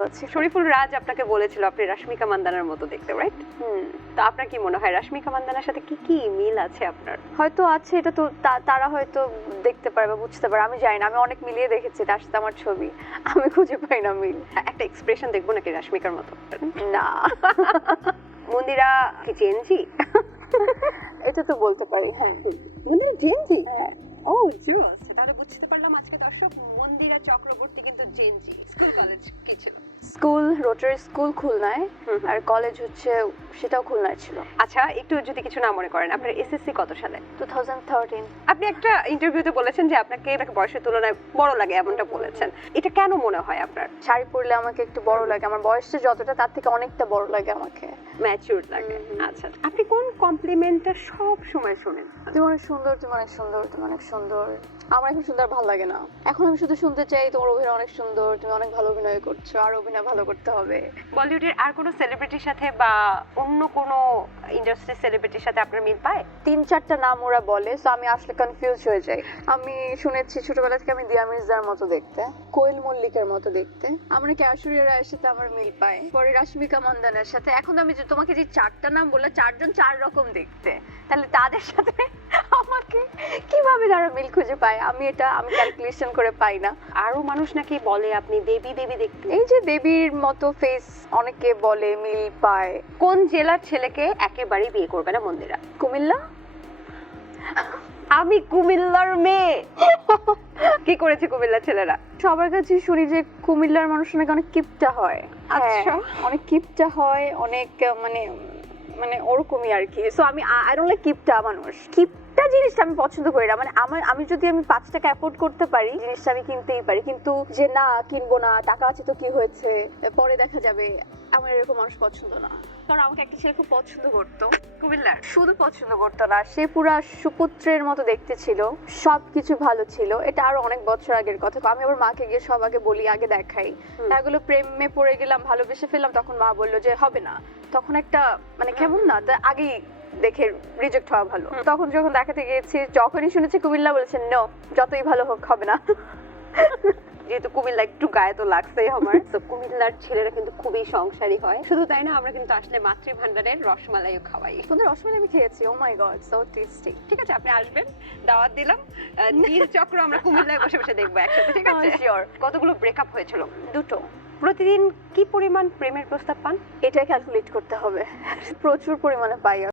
আছি শরীফুল রাজ আপনাকে বলেছিল আপনি রাশ্মিকা মান্দানার মতো দেখতে রাইট হুম তো আপনার কি মনে হয়? রাশ্মিকা মান্দানার সাথে কি কি মিল আছে আপনার? হয়তো আছে এটা তো তারা হয়তো দেখতে পারে বা বুঝতে পারে আমি জানি না আমি অনেক মিলিয়ে দেখেছি তার সাথে আমার ছবি আমি খুঁজে পাই না মিল। একটা এক্সপ্রেশন দেখব নাকি রাশ্মিকার মতো? না। মন্দিরা কি জেনজি এটা তো বলতে পারি হ্যাঁ। মন্দিরা হ্যাঁ। ও জুস তাহলে বুঝতে পারলাম আজকে দর্শক মন্দিরা চক্রবর্তী কিন্তু জেনজি স্কুল কলেজ কি ছিল? স্কুল রোটারি স্কুল খুলনায় আর কলেজ হচ্ছে সেটাও খুলনায় ছিল। আচ্ছা একটু যদি কিছু না মনে করেন আপনার এসএসসি কত সালে? টু থাউজেন্ড থার্টিন আপনি একটা ইন্টারভিউতে বলেছেন যে আপনাকে আপনাকে বয়সের তুলনায় বড় লাগে এমনটা বলেছেন। এটা কেন মনে হয় আপনার? শাড়ি পরলে আমাকে একটু বড় লাগে আমার বয়সটা যতটা তার থেকে অনেকটা বড় লাগে আমাকে। ম্যাচিউর লাগে। আচ্ছা। আপনি কোন কমপ্লিমেন্টটা সব সময় শোনেন? তুমি অনেক সুন্দর তুমি অনেক সুন্দর তুমি অনেক সুন্দর। আমার এখন সুন্দর ভালো লাগে না। এখন আমি শুধু শুনতে চাই তোমার অভিনয় অনেক সুন্দর তুমি অনেক ভালো অভিনয় করছ আর অভিনয় ভালো করতে হবে। বলিউডের আর কোনো সেলিব্রিটির সাথে বা অন্য কোনো ইন্ডাস্ট্রি সেলিব্রিটির সাথে আপনার মিল পায়? তিন চারটা নাম ওরা বলে তো আমি আসলে কনফিউজ হয়ে যাই। আমি শুনেছি ছোটবেলা থেকে আমি দিয়া মির্জার মতো দেখতে কোয়েল মল্লিকের মতো দেখতে। আমরা কি ঐশ্বরিয়া রায়ের সাথে আমার মিল পাই পরে রাশ্মিকা মন্দানের সাথে। এখন আমি যে তোমাকে যে চারটা নাম বললে চারজন চার রকম দেখতে। তাহলে তাদের সাথে আমাকে কীভাবে তারা মিল খুঁজে পায়? আমি এটা আমি ক্যালকুলেশন করে পাই না। আরও মানুষ নাকি বলে আপনি দেবী দেবী দেখতে। এই যে দেবীর মতো ফেস অনেকে বলে মিল পায়। কোন জেলার ছেলেকে একেবারেই বিয়ে করবে না মন্দিরা? কুমিল্লা? আমি কুমিল্লার মেয়ে। কি করেছে কুমিল্লার ছেলেরা? সবার কাছে শুনি যে কুমিল্লার মানুষ নাকি অনেক কিপটা হয়। আচ্ছা। হ্যাঁ, অনেক কিপটা হয় অনেক মানে মানে ওরকমই আর কি। সো আমি আই ডোন্ট লাইক কিপটা মানুষ। কিপটা জিনিসটা আমি পছন্দ করি না। মানে আমার আমি যদি আমি পাঁচ টাকা অ্যাফোর্ড করতে পারি জিনিসটা আমি কিনতেই পারি। কিন্তু যে না কিনবো না টাকা আছে তো কি হয়েছে? পরে দেখা যাবে আমার এরকম মানুষ পছন্দ না। কারণ আমাকে একটা ছেলে খুব পছন্দ করতো। কুমিল্লার। শুধু পছন্দ করতো না সে পুরা সুপুত্রের মতো দেখতে ছিল। সব কিছু ভালো ছিল। এটা আরও অনেক বছর আগের কথা। আমি আবার মাকে গিয়ে সব আগে বলি আগে দেখাই। এগুলো প্রেমে পড়ে গেলাম ভালোবেসে ফেললাম তখন মা বলল যে হবে না। তখন একটা মানে কেমন না আগেই দেখে রিজেক্ট হওয়া ভালো। তখন যখন দেখাতে গিয়েছি যখনই শুনেছি কুমিল্লা বলেছেন নো যতই ভালো হোক হবে না। যেহেতু কুমিল্লা একটু গায়ে তো লাগছেই আমার। তো কুমিল্লার ছেলেরা কিন্তু খুবই সংসারী হয়। শুধু তাই না আমরা কিন্তু আসলে মাতৃ ভান্ডারের রসমালাইও খাওয়াই। সুন্দর রসমালাই আমি খেয়েছি oh my god so tasty ঠিক আছে আপনি আসবেন দাওয়াত দিলাম। নীল চক্র আমরা কুমিল্লায় বসে বসে দেখব একসাথে ঠিক আছে? শিওর কতগুলো ব্রেকআপ হয়েছিল? দুটো। প্রতিদিন কি পরিমাণ প্রেমের প্রস্তাব পান? এটা ক্যালকুলেট করতে হবে। প্রচুর পরিমাণে পাই